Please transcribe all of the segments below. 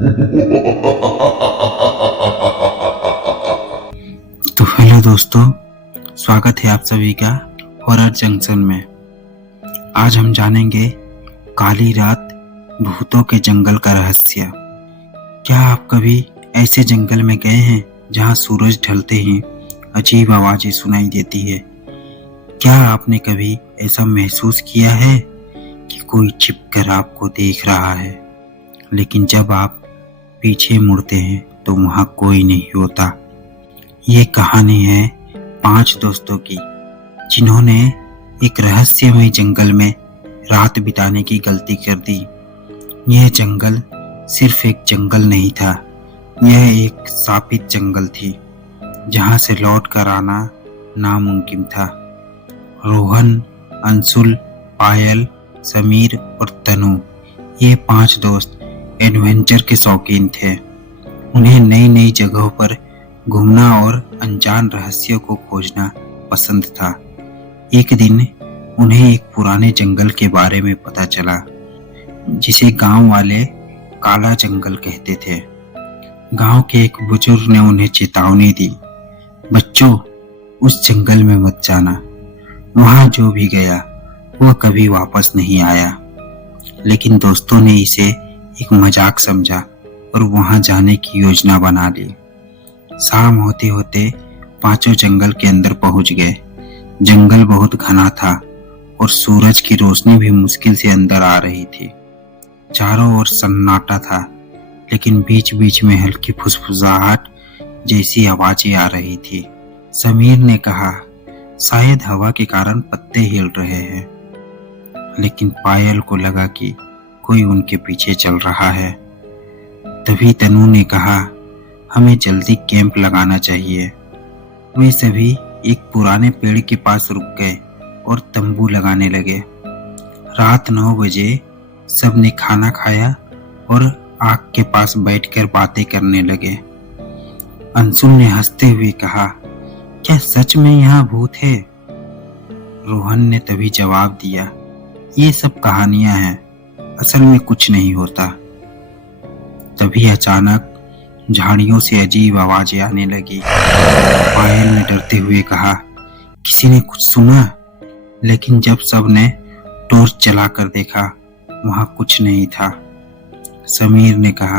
तो हेलो दोस्तों, स्वागत है आप सभी का हॉरर जंक्शन में। आज हम जानेंगे काली रात भूतों के जंगल का रहस्य। क्या आप कभी ऐसे जंगल में गए हैं जहां सूरज ढलते ही अजीब आवाजें सुनाई देती है? क्या आपने कभी ऐसा महसूस किया है कि कोई छिपकर आपको देख रहा है, लेकिन जब आप पीछे मुड़ते हैं तो वहां कोई नहीं होता? ये कहानी है 5 दोस्तों की जिन्होंने एक रहस्यमय जंगल में रात बिताने की गलती कर दी। यह जंगल सिर्फ एक जंगल नहीं था, यह एक शापित जंगल थी जहां से लौट कर आना नामुमकिन था। रोहन, अंशुल, पायल, समीर और तनु, ये 5 दोस्त एडवेंचर के शौकीन थे। उन्हें नई नई जगहों पर घूमना और अनजान रहस्यों को खोजना पसंद था। एक दिन उन्हें एक पुराने जंगल के बारे में पता चला जिसे गांव वाले काला जंगल कहते थे। गांव के एक बुजुर्ग ने उन्हें चेतावनी दी, बच्चों, उस जंगल में मत जाना। वहां जो भी गया वह कभी वापस नहीं आया। लेकिन दोस्तों ने इसे एक मजाक समझा और वहां जाने की योजना बना ली। शाम होते होते 5 जंगल के अंदर पहुंच गए। जंगल बहुत घना था और सूरज की रोशनी भी मुश्किल से अंदर आ रही थी। चारों ओर सन्नाटा था, लेकिन बीच बीच में हल्की फुसफुसाहट जैसी आवाजें आ रही थी। समीर ने कहा, शायद हवा के कारण पत्ते हिल रहे हैं। लेकिन पायल को लगा कि कोई उनके पीछे चल रहा है। तभी तनु ने कहा, हमें जल्दी कैंप लगाना चाहिए। वे सभी एक पुराने पेड़ के पास रुक गए और तंबू लगाने लगे। रात 9 बजे सबने खाना खाया और आग के पास बैठकर बातें करने लगे। अंशुल ने हंसते हुए कहा, क्या सच में यहाँ भूत है? रोहन ने तभी जवाब दिया, ये सब कहानियां हैं, असल में कुछ नहीं होता। तभी अचानक झाड़ियों से अजीब आवाजें आने लगी। पायल ने डरते हुए कहा, किसी ने कुछ सुना? लेकिन जब सबने टॉर्च जलाकर देखा, वहां कुछ नहीं था। समीर ने कहा,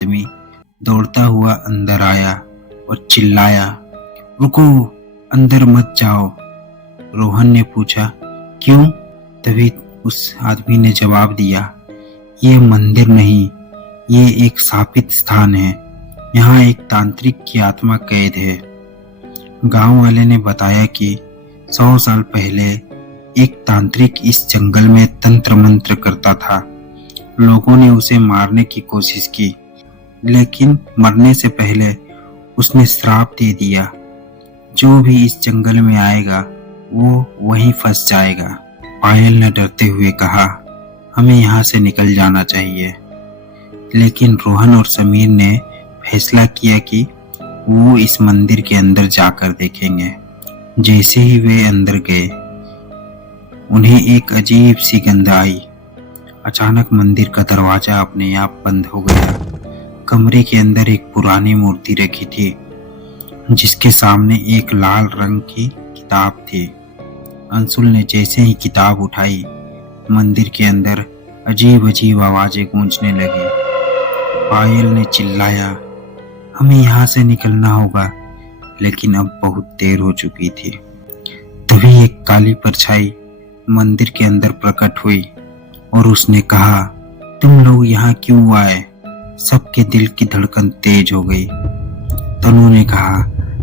आदमी दौड़ता हुआ अंदर आया और चिल्लाया, रुको, अंदर मत जाओ। रोहन ने पूछा, क्यों? तभी उस आदमी ने जवाब दिया, ये मंदिर नहीं, ये एक शापित स्थान है। यहाँ एक तांत्रिक की आत्मा कैद है। गांव वाले ने बताया कि 100 साल पहले एक तांत्रिक इस जंगल में तंत्र मंत्र करता था। लोगों ने उसे मारने की कोशिश की, लेकिन मरने से पहले उसने श्राप दे दिया, जो भी इस जंगल में आएगा वो वहीं फंस जाएगा। पायल ने डरते हुए कहा, हमें यहाँ से निकल जाना चाहिए। लेकिन रोहन और समीर ने फैसला किया कि वो इस मंदिर के अंदर जाकर देखेंगे। जैसे ही वे अंदर गए, उन्हें एक अजीब सी गंध आई। अचानक मंदिर का दरवाजा अपने आप बंद हो गया। कमरे के अंदर एक पुरानी मूर्ति रखी थी। जिसके सामने एक लाल रंग की किताब थी। अंशुल ने जैसे ही किताब उठाई, मंदिर के अंदर अजीब अजीब आवाजें गूंजने लगी। पायल ने चिल्लाया, हमें यहाँ से निकलना होगा, लेकिन अब बहुत देर हो चुकी थी। तभी एक काली परछाई मंदिर के अंदर प्रकट हुई और उसने कहा, तुम लोग यहाँ क्यों आए? सबके दिल की धड़कन तेज हो गई। तनु ने कहा,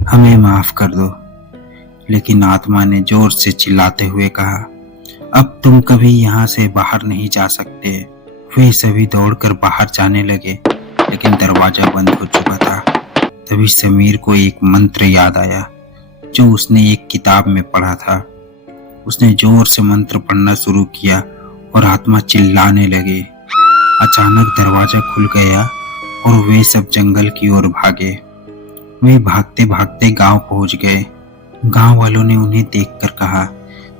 हमें माफ कर दो। लेकिन आत्मा ने जोर से चिल्लाते हुए कहा, अब तुम कभी यहाँ से बाहर नहीं जा सकते। वे सभी दौड़कर बाहर जाने लगे, लेकिन दरवाजा बंद हो चुका था। तभी समीर को एक मंत्र याद आया जो उसने एक किताब में पढ़ा था। उसने जोर से मंत्र पढ़ना शुरू किया और आत्मा चिल्लाने लगी। अचानक दरवाजा खुल गया और वे सब जंगल की ओर भागे। वे भागते भागते गांव पहुंच गए। गांव वालों ने उन्हें देखकर कहा,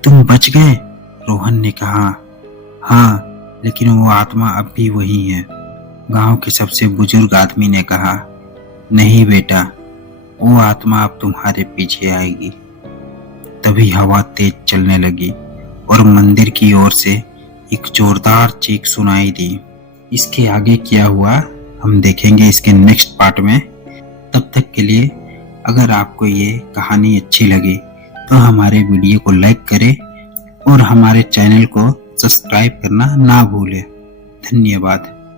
तुम बच गए? रोहन ने कहा, हाँ, लेकिन वो आत्मा अब भी वही है। गांव के सबसे बुजुर्ग आदमी ने कहा, नहीं बेटा, वो आत्मा अब तुम्हारे पीछे आएगी। तभी हवा तेज चलने लगी और मंदिर की ओर से एक जोरदार चीख सुनाई दी। इसके आगे क्या हुआ हम देखेंगे इसके नेक्स्ट पार्ट में। तब तक के लिए अगर आपको ये कहानी अच्छी लगी तो हमारे वीडियो को लाइक करें और हमारे चैनल को सब्सक्राइब करना ना भूलें। धन्यवाद।